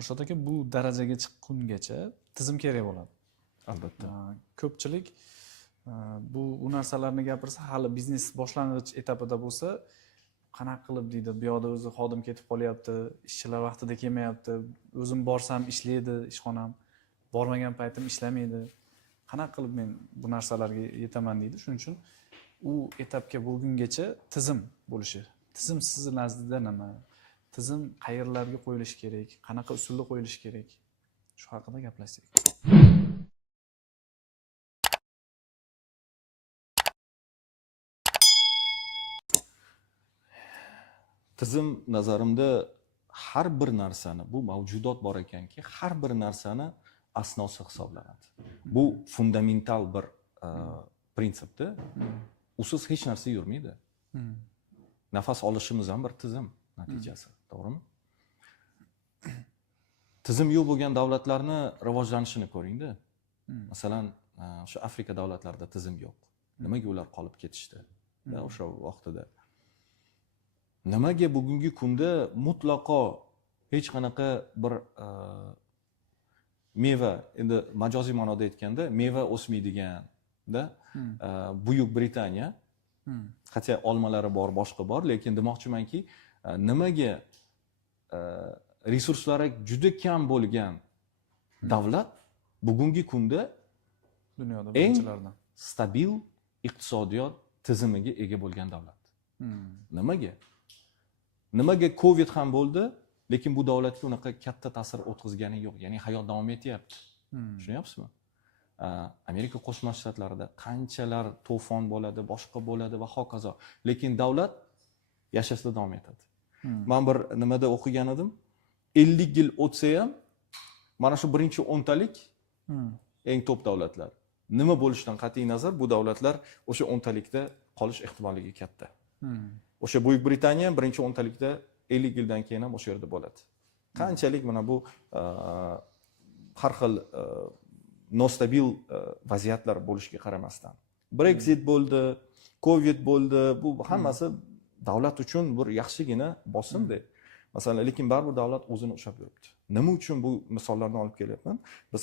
Mirshod aka, bu darajaga chiqqungacha tizim kerak bo'ladi. Albatta. Ko'pchilik bu narsalarni gapirsa, hali biznes boshlang'ich etapida bo'lsa, qanaqa qilib deydi, bu yoqda o'zi xodim ketib qolyapti, ishchilar vaqtida kelmayapti, o'zim borsam ishlaydi ishxonam, bormagan paytim ishlamaydi. Qanaqa qilib men bu narsalarga yetaman deydi. Shuning uchun u etapga bo'lgungacha tizim bo'lishi. Tizim sizni nazdingizda nima? Tizim qayerlarga qo'yilishi kerak? Qanaqa usulda qo'yilishi kerak? Shu haqida gaplashsak. Tizim nazarimda har bir narsani, bu mavjudot bor ekanki, har bir narsani asnosi hisoblanadi. Bu fundamental bir prinsipda. Usiz hech narsa yurmaydi. Nafas olishimiz ham bir tizim natijasi, to'g'rimi? Tizim yo'q bo'lgan davlatlarni rivojlanishini ko'ring-da. Masalan, o'sha Afrika davlatlarida tizim yo'q. Nimaga ular qolib ketishdi? O'sha vaqtida. Nimaga bugungi kunda mutlaqo hech qanaqa bir meva, endi majoziy ma'noda aytganda, meva o'smaydigan-da Buyuk Britaniya, qat'iy olmalari bor, boshqa bor, lekin demoqchimanki, nimaga resurslari juda kam bo'lgan davlat bugungi kunda dunyoda eng birinchilardan stabil iqtisodiyot tizimiga ega bo'lgan davlat. Nimaga? Nimaga Covid ham bo'ldi, lekin bu davlatga unaqa katta ta'sir o'tkazgani yo'q. Ya'ni hayot davom etyapti. Tushunyapsizmi? Amerika Qo'shma Shtatlarida qanchalar to'fon bo'ladi, boshqa bo'ladi va hokazo. Lekin davlat yashashda davom etadi. Men bir nimada o'qigan edim. 50 yil o'tsa ham mana shu birinchi 10talik eng top davlatlar. Nima bo'lishidan qat'iy nazar bu davlatlar o'sha 10talikda qolish ehtimolligi katta. O'sha Buyuk Britaniya birinchi 10talikda 50 yildan keyin ham o'sha yerda bo'ladi. Qanchalik mana bu har xil nostabil vaziyatlar bo'lishiga qaramasdan. Brexit bo'ldi, Covid bo'ldi, bu hammasi davlat uchun bir yaxshigina bosimdi. Masalan, lekin baribir davlat o'zini ushlab yuribdi. Nima uchun bu misollarni olib kelyapman? Biz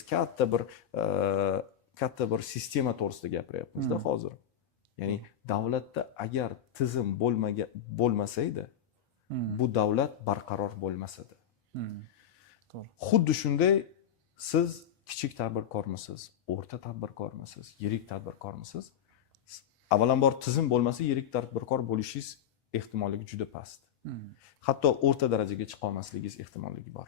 katta bir sistema to'g'risida gapiryapmiz-da hozir. Ya'ni davlatda agar tizim bo'lmasa edi, bu davlat barqaror bo'lmas edi. Xuddi shunday siz kichik tadbirkormisiz, o'rta tadbirkormisiz, yirik tadbirkormisiz? Avvalambor tizim bo'lmasa, yirik tadbirkor bo'lishingiz ehtimolligi juda past. Hatto o'rta darajaga chiqa olmasligingiz ehtimolligi bor.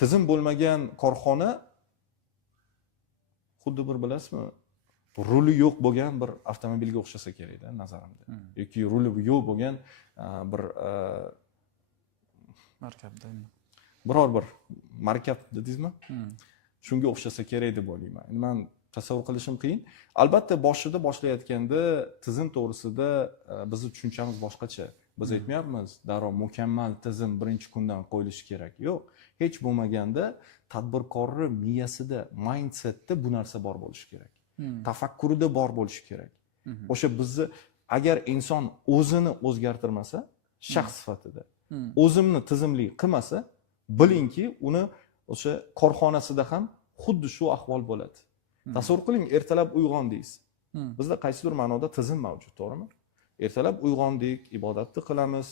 Tizim bo'lmagan korxona xuddi bir bilasizmi, ruli yo'q bo'lgan bir avtomobilga o'xshasa kerak-da nazarimda. Yoki ruli yo'q bo'lgan bir markabda. Biror bir markab dedingizmi? Shunga o'xshasa kerak deb o'ylayman. Men tasavvur qilishim qiyin. Albatta boshida boshlayotganda tizim to'g'risida bizning tushunchamiz boshqacha. Biz aytmayapmiz, darrov mukammal tizim birinchi kundan qo'yilishi kerak. Yo'q, hech bo'lmaganda tadbirkorning miyasida, mindsetda bu narsa bor bo'lishi kerak. Tafakkurida bor bo'lishi kerak. O'sha bizni agar inson o'zini o'zgartirmasa, shaxs sifatida o'zimni tizimli qilmasa, bilingki, uni o'sha korxonasida ham xuddi shu ahvol bo'ladi. Tasavvur qiling, ertalab uyg'ondingiz. Bizda qaysidir ma'noda tizim mavjud, to'g'rimi? Ertalab uyg'ondik, ibodatni qilamiz.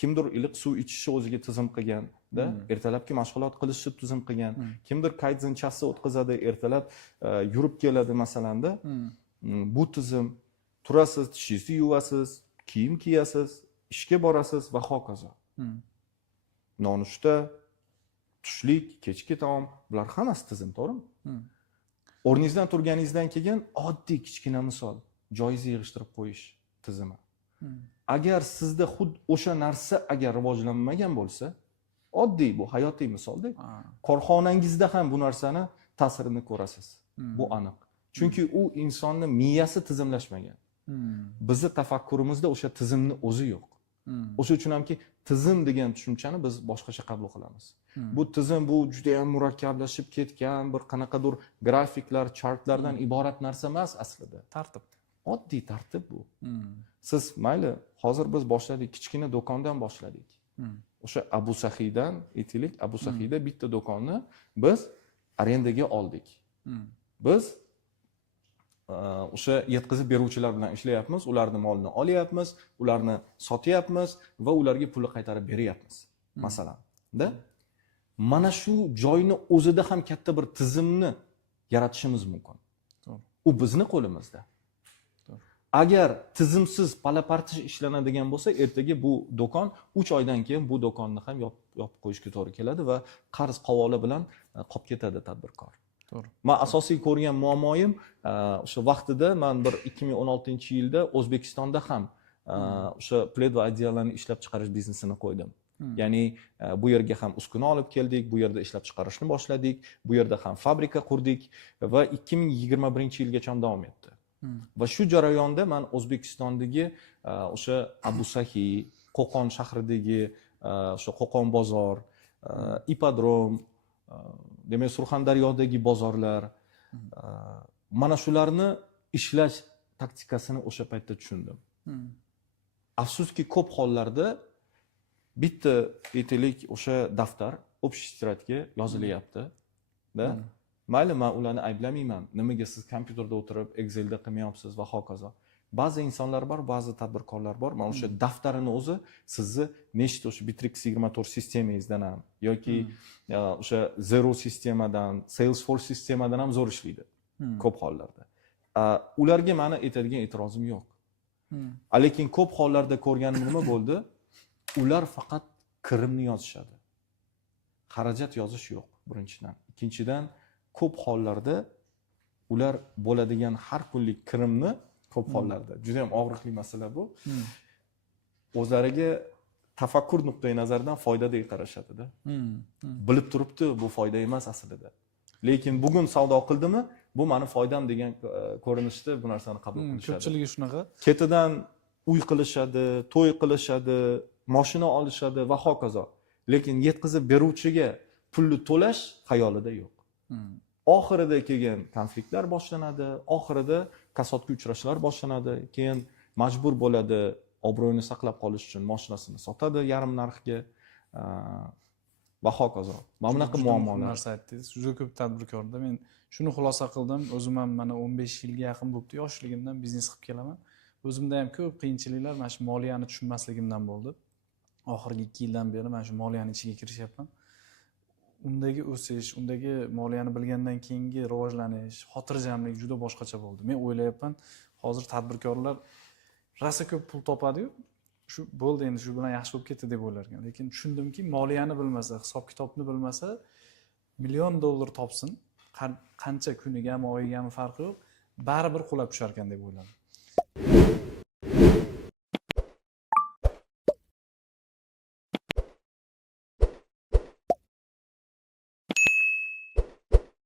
Kimdir iliq suv ichishi o'ziga tizim qilgan-da, ertalabki mashg'ulot qilishni tizim qilgan. Kimdir kayzen chassi o'tkazadi, ertalab yurib keladi masalanda. Bu tizim, turasiz, tishingizni yuvasiz, kiyim kiyasiz, ishga borasiz va hokazo. Nonushta, tushlik, kechki taom, bular hammasi tizim, to'g'rimi? O'rningizdan turganingizdan keyin oddiy kichkina misol, joyingizni yig'ishtirib qo'yish tizimi. Agar sizda xuddi o'sha narsa agar rivojlanmagan bo'lsa, oddiy bu hayotiy misolda, korxonangizda ham bu narsani ta'sirini ko'rasiz. Bu aniq. Chunki u insonning miyasi tizimlashmagan. Bizni tafakkurimizda o'sha tizimning o'zi yo'q. O'sha uchun hamki tizim degan tushunchani biz boshqacha qabul qilamiz. Bu tizim bu juda ham murakkablashib ketgan bir qanaqadir grafiklar, chartlardan iborat narsa emas aslida. Tartib. Oddiy tartib bu. Siz mayli, hozir biz boshladik, kichkina do'kondan boshladik. o'sha Abu Sahiydan aytaylik, Abu Sahiyda bitta do'konni biz arendaga oldik. Biz o'sha yetkazib beruvchilar bilan ishlayapmiz, ularning molini olyapmiz, ularni sotyapmiz va ularga pulni qaytarib beryapmiz. Masalan, mana shu joyni o'zida ham katta bir tizimni yaratishimiz mumkin. U bizning qo'limizda. Agar tizimsiz palapartish ishlanadigan bo'lsa, ertaga bu do'kon 3 oydan keyin bu do'konni ham yopib qo'yishga to'g'ri keladi va qarz qavola bilan qolib ketadi tadbirkor. To'g'ri. Men asosiy ko'rgan muammoyim o'sha vaqtida men bir 2016-yilda O'zbekistonda ham o'sha pled va ideallarni ishlab chiqarish biznesini qo'ydim. Ya'ni bu yerga ham uskuna olib keldik, bu yerda ishlab chiqarishni boshladik, bu yerda ham fabrika qurdik va 2021-yilgacha davom etdi. Va shu jarayonda men O'zbekistondagi o'sha Abu Sahiy, Qo'qon shahridagi o'sha Qo'qon bozor, ipodrom, demak Surxondaryodagi bozorlar, mana shularni ishlash taktikasini o'sha paytda tushundim. Afsuski ko'p hollarda bitta aytaylik o'sha daftar общий tетрадьga yozilyapti, da. Mayli, men ularni ayblamayman. Nimaga siz kompyuterda o'tirib Excelda qilmayapsiz va hokazo. Ba'zi insonlar bor, ba'zi tadbirkorlar bor. Mana o'sha daftarini o'zi sizni nechta o'sha Bittrex 24 sistemangizdan ham yoki o'sha Zero sistemadan, Salesforce sistemadan ham zo'r ishlaydi. Ko'p hollarda. Ularga meni aytadigan e'tirozim yo'q. Lekin ko'p hollarda ko'rganim nima bo'ldi? Ular faqat kirimni yozishadi. Xarajat yozish yo'q, birinchidan. Ikkinchidan, ko'p hollarda ular bo'ladigan har kunlik kirimni ko'p hollarda juda ham og'riqli masala bu. O'zlariga tafakkur nuqtai nazaridan foydadek qarashadi-da. Bilib turibdi, bu foyda emas aslida. Lekin bugun savdo qildimi, bu meni foydam degan ko'rinishda bu narsani qabul qilishadi. Ko'pchiligi shunaqa. Ketidan uy qilishadi, to'y qilishadi, mashina olishadi va hokazo. Lekin yetkazib beruvchiga pulni to'lash xayolida yo'q. Oxirida kelgan konfliktlar boshlanadi, oxirida kasodga uchrashlar boshlanadi, keyin majbur bo'ladi obro'yini saqlab qolish uchun mashinasini sotadi yarim narxga va hokazo. Mana bunaqa muammolar. Narsa aytdingiz. Juda ko'p tadbirkorda men shuni xulosa qildim. O'zim ham mana 15 yilga yaqin bo'libdi, yoshligimdan biznes qilib kelaman. O'zimda ham ko'p qiyinchiliklar mana shu moliyani tushunmasligimdan bo'ldi. Oxirgi 2 yildan beri mana shu moliyani ichiga kirishyapman. Undagi o'sish, undagi moliyani bilgandan keyingi rivojlanish, xotirjamlik juda boshqacha bo'ldi. Men o'ylayapman, hozir tadbirkorlar rosa ko'p pul topadi-yu, shu bo'ldi endi shu bilan yaxshi bo'lib ketdi deb o'ylarkan. Lekin tushundimki, moliyani bilmasa, hisob-kitobni bilmasa, $1 million topsin, qancha kunigami, oyigami farqi yo'q, baribir qulab tushar ekan deb o'yladim.